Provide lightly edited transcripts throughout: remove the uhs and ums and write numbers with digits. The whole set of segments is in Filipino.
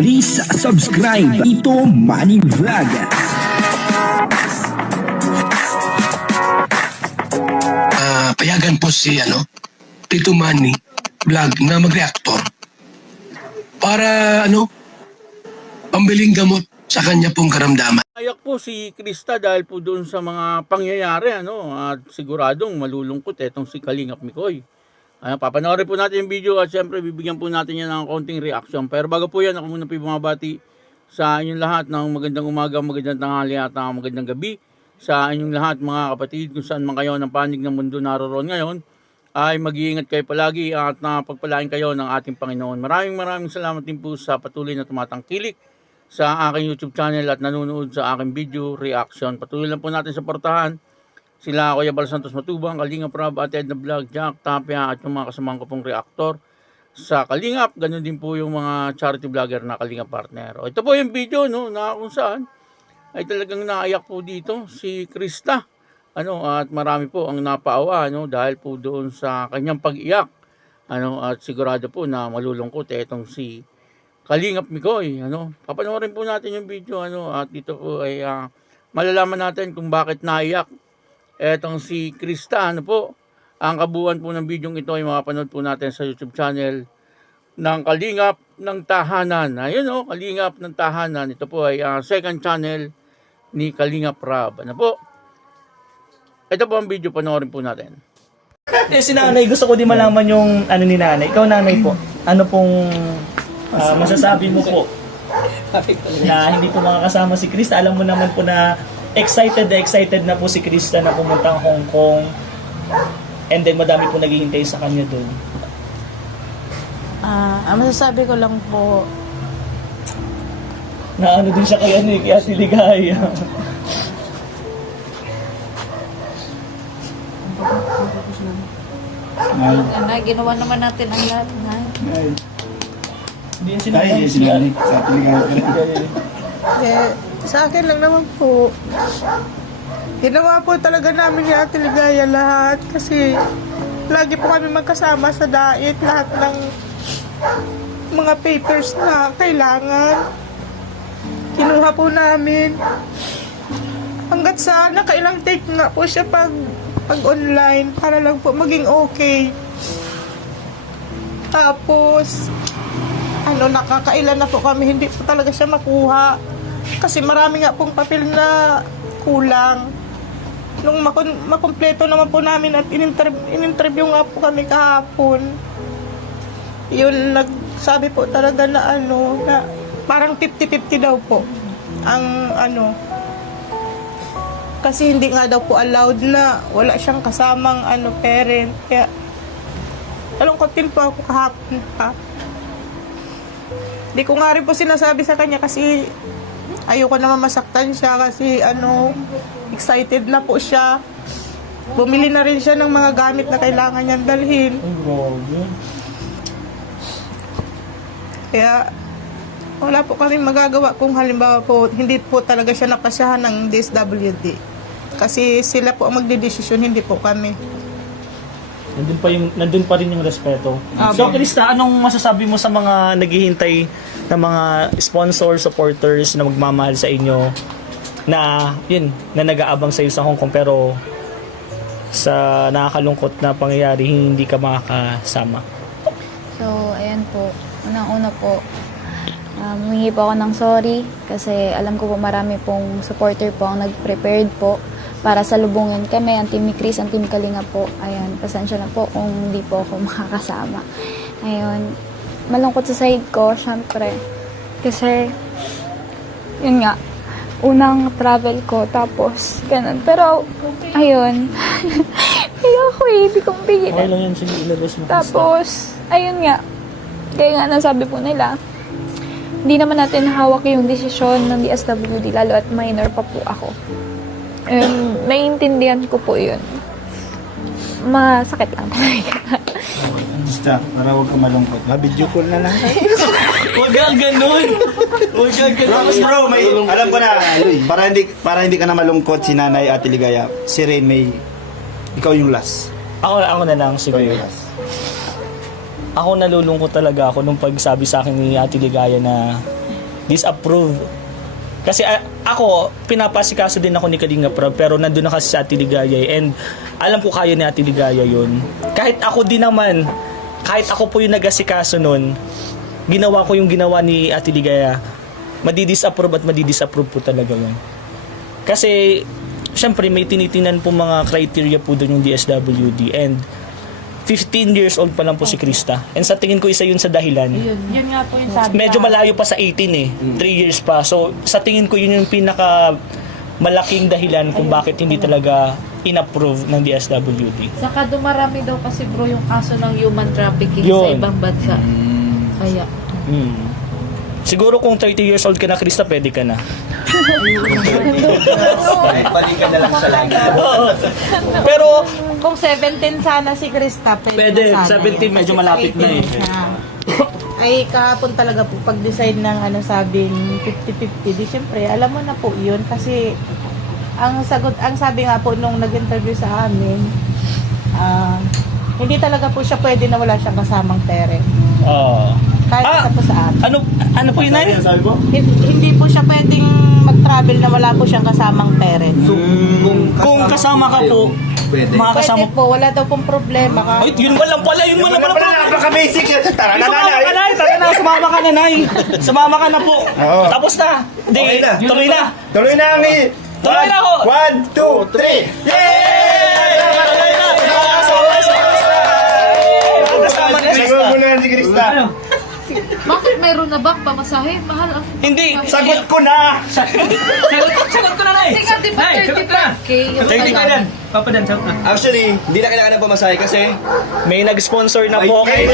Please subscribe Tito Manny Vlog. Payagan po si Tito Manny Vlog na mag-reactor para pambiling gamot sa kanya pong karamdaman. Ayak po si Krista dahil po doon sa mga pangyayari at siguradong malulungkot etong si Kalingap Mikoy. Papanoorin po natin yung video at syempre bibigyan po natin yan ng konting reaction. Pero bago po yan, ako muna po bumabati sa inyong lahat ng magandang umaga, magandang tanghali at magandang gabi sa inyong lahat mga kapatid kung saan man kayo ng panig ng mundo naroon ngayon. Ay mag-iingat kayo palagi at napagpalain kayo ng ating Panginoon. Maraming salamat din po sa patuloy na tumatangkilik sa aking YouTube channel at nanonood sa aking video reaction. Patuloy lang po natin suportahan sila Kuya Bal Santos Matubang, Kalingap Rob, Ate Edna Vlog, Jack Tapia at yung mga kasamahan ko pong reactor sa Kalingap. Ganun din po yung mga charity vlogger na Kalingap partner. Ito po yung video na kung saan ay talagang naayak po dito si Krista. At marami po ang napaawa dahil po doon sa kanyang pag-iyak. At sigurado po na malulungkot itong si Kalingap Mikoy. Papanoorin po natin yung video at dito po ay malalaman natin kung bakit naiyak etong si Krista. Ang kabuuan po ng video ito ay mapapanood po natin sa YouTube channel ng Kalingap ng Tahanan. Ayun Kalingap ng Tahanan. Ito po ay second channel ni Kalingap Rob. Ito po ang video, panoorin po natin. Si nanay, gusto ko din malaman yung ni nanay. Ikaw nanay po, ano pong masasabi mo po na hindi po makakasama si Krista? Alam mo naman po na excited na po si Krista na pumuntang Hong Kong and then madami po naghihintay sa kanya doon. Ang masasabi ko lang po, Na din siya kay kay Ate Ligaya. ginawa naman natin ang lahat na. Hindi yan sinanay. Sa Ate Ligaya. Sa akin lang naman po, ginawa po talaga namin ni Ate Ligaya lahat kasi lagi po kami magkasama sa diet, lahat ng mga papers na kailangan kinuha po namin hanggat sa nakailang take nga po siya pag online para lang po maging okay. Tapos nakakailan na po kami, hindi po talaga siya makuha kasi marami nga pong papel na kulang. Nung makumpleto naman po namin at in-interview nga po kami kahapon, yun nagsabi po talaga na na parang 50-50 daw po ang kasi hindi nga daw po allowed na wala siyang kasamang parent. Kaya nalungkot din po ako kahapon pa. Di ko nga rin po sinasabi sa kanya kasi ayoko naman masaktan siya kasi excited na po siya. Bumili na rin siya ng mga gamit na kailangan niyang dalhin. Kaya wala po kami magagawa kung halimbawa po hindi po talaga siya napasyahan ng DSWD. Kasi sila po ang magdedesisyon, hindi po kami. Nandun pa rin yung respeto. So, Krista, anong masasabi mo sa mga naghihintay na mga sponsor, supporters na magmamahal sa inyo na nag-aabang sa iyo sa Hong Kong pero sa nakakalungkot na pangyayari hindi ka makakasama? So, ayan po. Unang-una po, humingi po ako ng sorry kasi alam ko po marami pong supporter po ang nag-prepared po para salubungin kami, ang team ni Chris, ang team Kalinga po. Ayun, pasensya na po kung hindi po ako makakasama. Ayun, malungkot sa side ko, syempre. Kasi, yun nga, unang travel ko, tapos, ganun. Pero, ayun, ayoko hindi kong pigilan. Okay lang yan, sige, ilabas mo. Tapos, ayun nga, kaya nga nasabi po nila, hindi naman natin hawak yung desisyon ng DSWD, lalo at minor pa po ako. Naiintindihan ko po yun. Masakit lang talaga. Basta, para huwag ka malungkot. Video call na lang. Huwag kang ganun! Huwag kang ganun! Bro, alam ko na, para hindi ka na malungkot si Nanay Ate Ligaya, si Rain ikaw yung last. Ako na lang siguro. Ako nalulungkot talaga ako nung pagsabi sa akin ni Ate Ligaya na disapprove. Kasi ako, pinapasikaso din ako ni Kalinga Prab, pero nandun na kasi si Ate Ligaya and alam ko kaya ni Ate Ligaya yun. Kahit ako din naman, kahit ako po yung nag-asikaso nun, ginawa ko yung ginawa ni Ate Ligaya, madidisapprove at madidisapprove po talaga yun. Kasi, syempre may tinitinan po mga criteria po doon yung DSWD and 15 years old pa lang po si Krista. And sa tingin ko isa yun sa dahilan. Yun nga po yung sabi. Medyo malayo pa sa 18 eh. 3 years pa. So, sa tingin ko yun yung pinaka malaking dahilan kung bakit hindi talaga in-approve ng DSWD. Saka dumarami daw kasi bro yung kaso ng human trafficking sa Yun. ibang bansa. Kaya. Siguro kung 30 years old ka na, Krista, pwede ka na. Balikan na lang sa langit. Pero, Kung 17 sana si Krista, pwede. na sana. 17 medyo malapit na eh. Ay, kahapon talaga po, pag-decide ng sabing 50-50, di syempre, alam mo na po yun. Kasi, ang sabi nga po nung nag-interview sa amin, hindi talaga po siya pwede na wala siyang kasamang parent. Kahit isa po sa amin. Ano po yun, Nay? Hindi po siya pwedeng mag-travel na wala po siyang kasamang parent. Kung kasama ka po, mga kasama Pwede po, wala daw pong problema. Ay, yun lang pala. Napaka-basic. Tara na, Sumama ka, Nay. Tara na, sumama ka na, Nay. Sumama ka na po. Oo. Tapos na. Okay na. Tuloy na. Tuloy na kami. Tuloy na ako. 1, 2, 3. Yay! Kasama ni Krista. Siguro muna si Krista. Bakit mayroon na bang pamasahe? Mahal ang... Hindi. Sagot ko na. Sagot ko na, Nay. Sige, di ba 35K? Actually, hindi na kailangan ng pamasahe kasi May nag-sponsor na po kay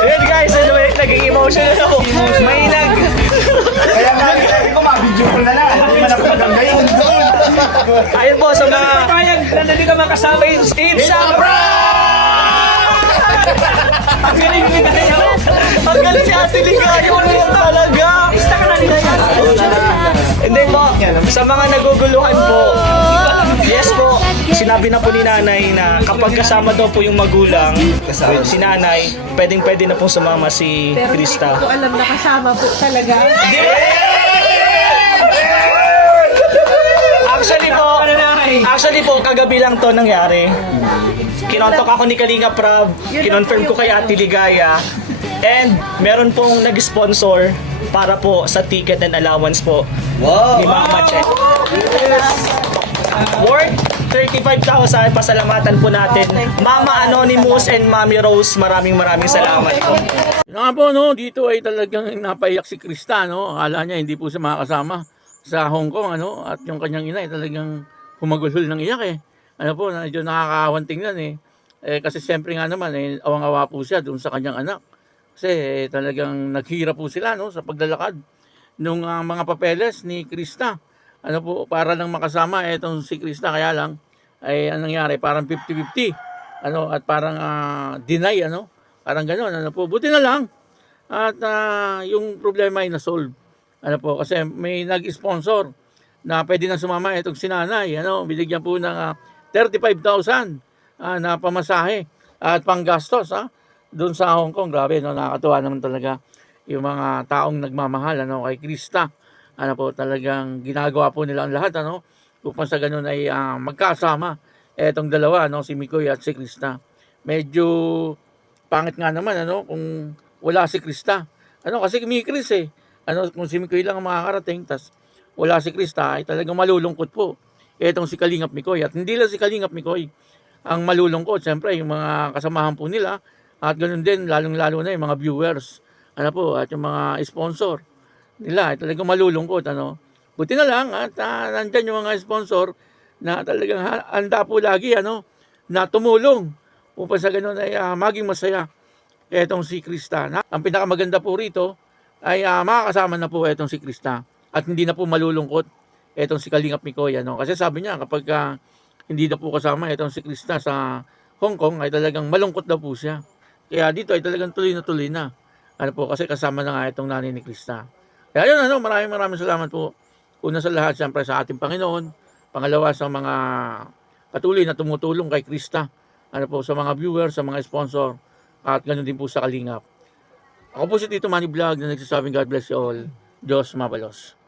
Ayan guys, naging emotional ako. May kaya nga, sabi ko, ma-video ko na lang. Hindi man ako maganda yun. Ayun po sa mga papayag na nandito ka makasama yung Steve Sabra! Ang galing ni Gayo! Ang galing si Ate Ligayo na yan talaga! Pista ka na nila yan! Hindi po, sa mga naguguluhan po, yes po, sinabi na po ni nanay na kapag kasama daw po yung magulang, si nanay, pwedeng-pwede na po sumama si Krista. Pero alam na kasama po talaga. Actually po, kagabi lang to nangyari. Kinontak ako ni Kalinga Prab, kinonfirm ko kay Ate Ligaya, and meron pong nag-sponsor para po sa ticket and allowance po ni Mama Che. Worth 35,000, pasalamatan po natin Mama Anonymous and Mami Rose, maraming salamat po. Yun nga po, no, dito ay talagang napaiyak si Krista, no. Akala niya hindi po siya makakasama sa Hong Kong, ano, at yung kanyang ina ay talagang humagulhol ng iyak eh. Ano po, medyo nakakaawang tingnan eh. Kasi siyempre nga naman, awang-awa po siya doon sa kanyang anak. Kasi talagang naghirap po sila, no, sa paglalakad nung mga papeles ni Krista. Ano po, para lang makasama itong si Krista, kaya lang, ay anong nangyari, parang 50-50. Ano, at parang deny, ano, parang gano'n, ano po. Buti na lang, at yung problema ay na-solve. Ano po, kasi may nag-sponsor na pwede nang sumama itong sinanay, ano, binigyan po ng 35,000 na pamasahe at panggastos doon sa Hong Kong. Grabe, no, nakakatuwa naman talaga yung mga taong nagmamahal, ano, kay Krista. Ano po, talagang ginagawa po nila ang lahat, ano, upang sa ganun ay magkasama etong dalawa, no, si Mikoy at si Krista. Medyo pangit nga naman, ano, kung wala si Krista. Ano, kasi may Chris eh. Ano, kung si Mikoy lang ang makakarating, tas wala si Krista, ay talagang malulungkot po etong si Kalingap Mikoy. At hindi lang si Kalingap Mikoy ang malulungkot, siyempre yung mga kasamahan po nila, at ganoon din, lalong-lalo na yung mga viewers, ano po, at yung mga sponsor nila, ay talagang malulungkot, ano. Buti na lang, at nandyan yung mga sponsor na talagang handa po lagi, ano, na tumulong upang sa ganoon ay maging masaya etong si Krista. Ang pinakamaganda po rito ay makakasama na po etong si Krista at hindi na po malulungkot etong si Kalingap Mikoy, ano. Kasi sabi niya, kapag hindi na po kasama itong si Krista sa Hong Kong, ay talagang malungkot daw po siya. Kaya dito ay talagang tuloy na. Ano po, kasi kasama na nga itong nanay ni Krista. Kaya yun, ano, maraming salamat po. Una sa lahat, siyempre sa ating Panginoon. Pangalawa sa mga patuloy na tumutulong kay Krista. Ano po, sa mga viewers, sa mga sponsor, at ganoon din po sa Kalingap. Ako po si Tito Manny Vlog na nagsasabing God bless you all. Diyos mabalos.